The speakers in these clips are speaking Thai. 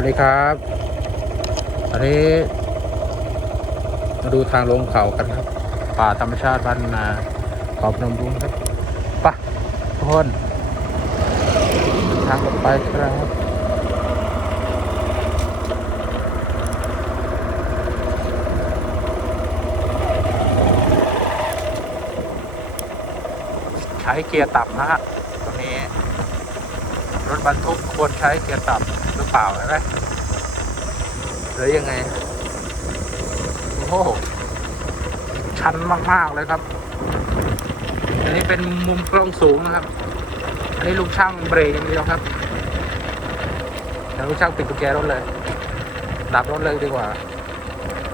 สวัสดีครับอันนี้มาดูทางลงเขากันครับ ป่าธรรมชาติบ้านนาขอบนมรุ้งครับไปะทุกคนทางกันไปครับใช้เกียร์ต่ำนะฮะตรงนี้ รถบรรทุกควรใช้เกียร์ต่ำหรือเปล่าใช่ไหมหรือยังไง โอ้โห ชันมาก ๆ เลยครับ อันนี้เป็นมุมกล้องสูงนะครับ อันนี้ลูกช่างเบรกอย่างเดียวครับแล้วลูกช่างปิดกุญแจรถเลย ดับรถเลยดีกว่า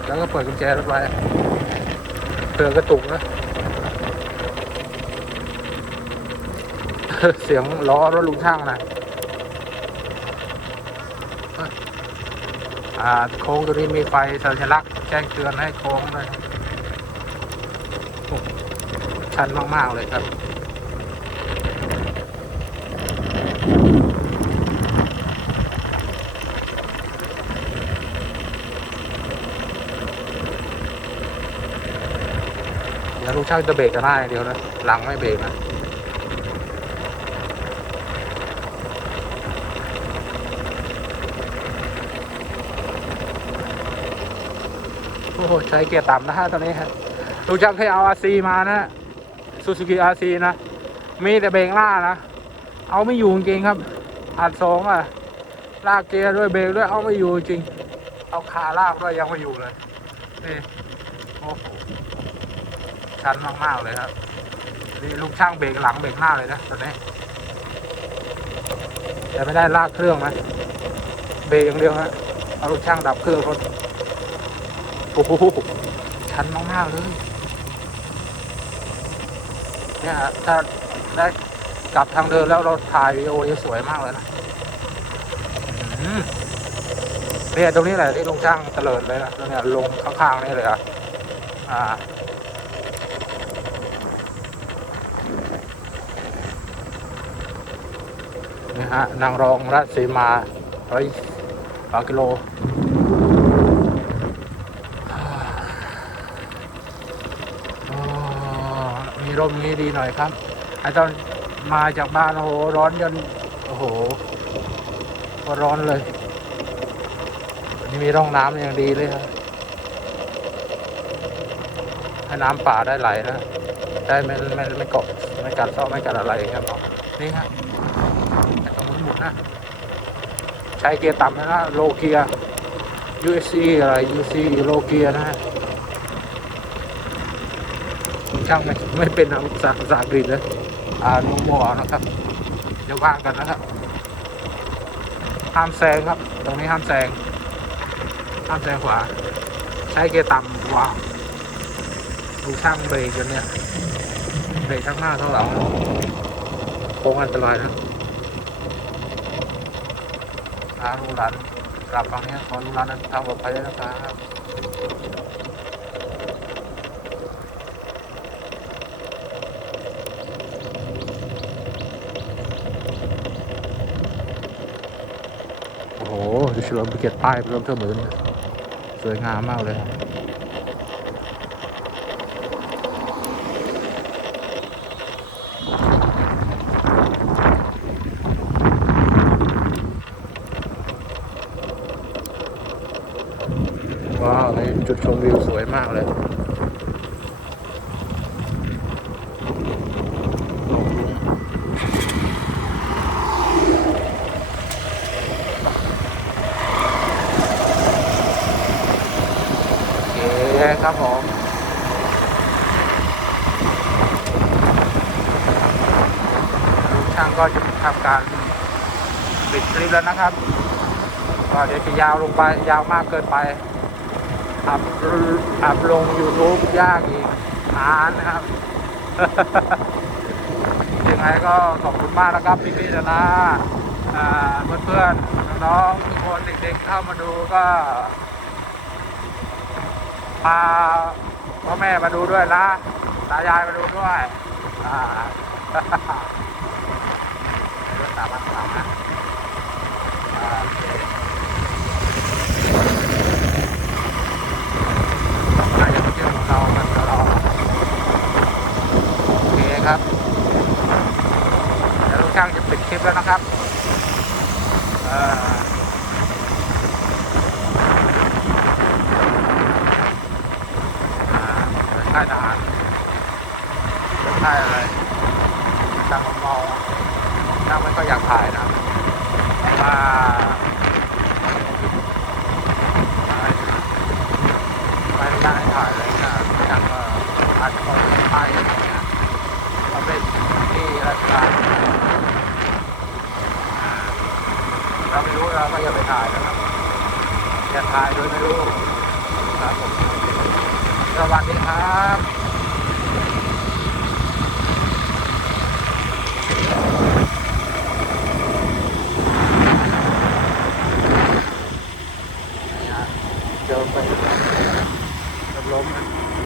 แล้วก็เปิดกุญแจรถไว้เผื่อกระตุกนะเสียงล้อรถลุงช่างนะ โค้งตัวนี้มีไฟสัญลักษณ์แจ้งเตือนให้โค้งด้วยชันมาก ๆ เลยครับ เดี๋ยวลุงช่างจะเบรกกันหน้เดี๋ยวนะ หลังไม่เบรกนะ โอ้โหใช้เกียร์ต่ำนะฮะตอนนี้ฮะรู้จักเคยเอาอาซีมานะซูซูกิอาซีนะ มีแต่เบรกหน้านะ เอาไม่อยู่จริงครับอัดสองอะ ลากเกียร์ด้วยเบรกด้วยเอาไม่อยู่จริง เอาขาลากด้วยยังไม่อยู่เลยนี่โอ้โหชันมากๆเลยครับนี่ลูกช่างเบรกหลังเบรกหน้าเลยนะตอนนี้แต่ไม่ได้ลากเครื่องนะเบรกอย่างเดียวฮะเอาลูกช่างดับเครื่องรถ โอ้โหชันมากๆเลยเนี่ยถ้าได้กลับทางเดินแล้วเราถ่ายวีดีโอจะสวยมากเลยนะเนี่ยตรงนี้แหละที่ลงช่างเตลิดเลยนะตรงเนี้ยลงข้างๆนี่เลยอะอ่านี่ฮะนางรองรัตสีมาร้อยกิโล อ๋อมี ร่มนี้ดีหน่อยครับ ไอตอนมาจากบ้านโอ้โหร้อนจนโอ้โห ก็ร้อนเลยนี่มีร่องน้ำอย่างดีเลยครับให้น้ำป่าได้ไหลนะได้ไม่ไม่ไม่เกาะไม่กัดเซาะไม่กัดอะไรครับนี่ฮะแต่ก็มุนหมุนนะใช้เกียร์ต่ำนะฮะโลเกียร์ USC อะไร UC โลเกียร์นะฮะ ช่างไม่ไม่เป็นภาษาภาษาอังกฤษเลยอ่านมอนะครับเดี๋ยวว่างกันนะครับห้ามแซงครับ ตรงนี้ห้ามแซงห้ามแซงขวา ใช้เกียร์ต่ำกว่าดูช่างเบรกกันเนี่ยเบรกทั้งหน้าทั้งหลังโค้งอันตรายนะอาลูกหลานกลับฝั่งนี้ขอลูกหลานเดินทางปลอดภัยนะครับ โอ้โหดู เฉลิมเกียรติป้ายเริ่มเท่ามือเนี่ยสวยงามมากเลยครับว้าวนี่จุดชมวิวสวยมากเลย โอเคครับผมลู ก็จะทำการปิดคลิปแล้วนะครับก็เดี๋ยวจะยาวลงไปยาวมากเกินไปอัพอัพลง YouTube ยากอีกนานนะครับยังไงก็ขอบคุณมากนะครับพี่พี่ๆนะอ่าเพื่อนๆน้องๆทุกคนเด็กๆเข้ามาดูก็พาพ่อแม่มาดูด้วยนะตายายมาดูด้วยอ่า apa apa yang penting ครับแล้วช่างจะปิดคลิปแล้วนะครับค่ายทหารค่ายอะไรช่างมอง ถ้าก็อยากถ่ายนะถ้าไม่ได้ถ่ายเลยนะอยากอัดคนไปเนี่ยเขาเป็นที่ราชการเราไม่รู้เราก็อย่าไปถ่ายนะครับอย่ถ่ายโดยไม่รู้ครับผมสวัสดีครับ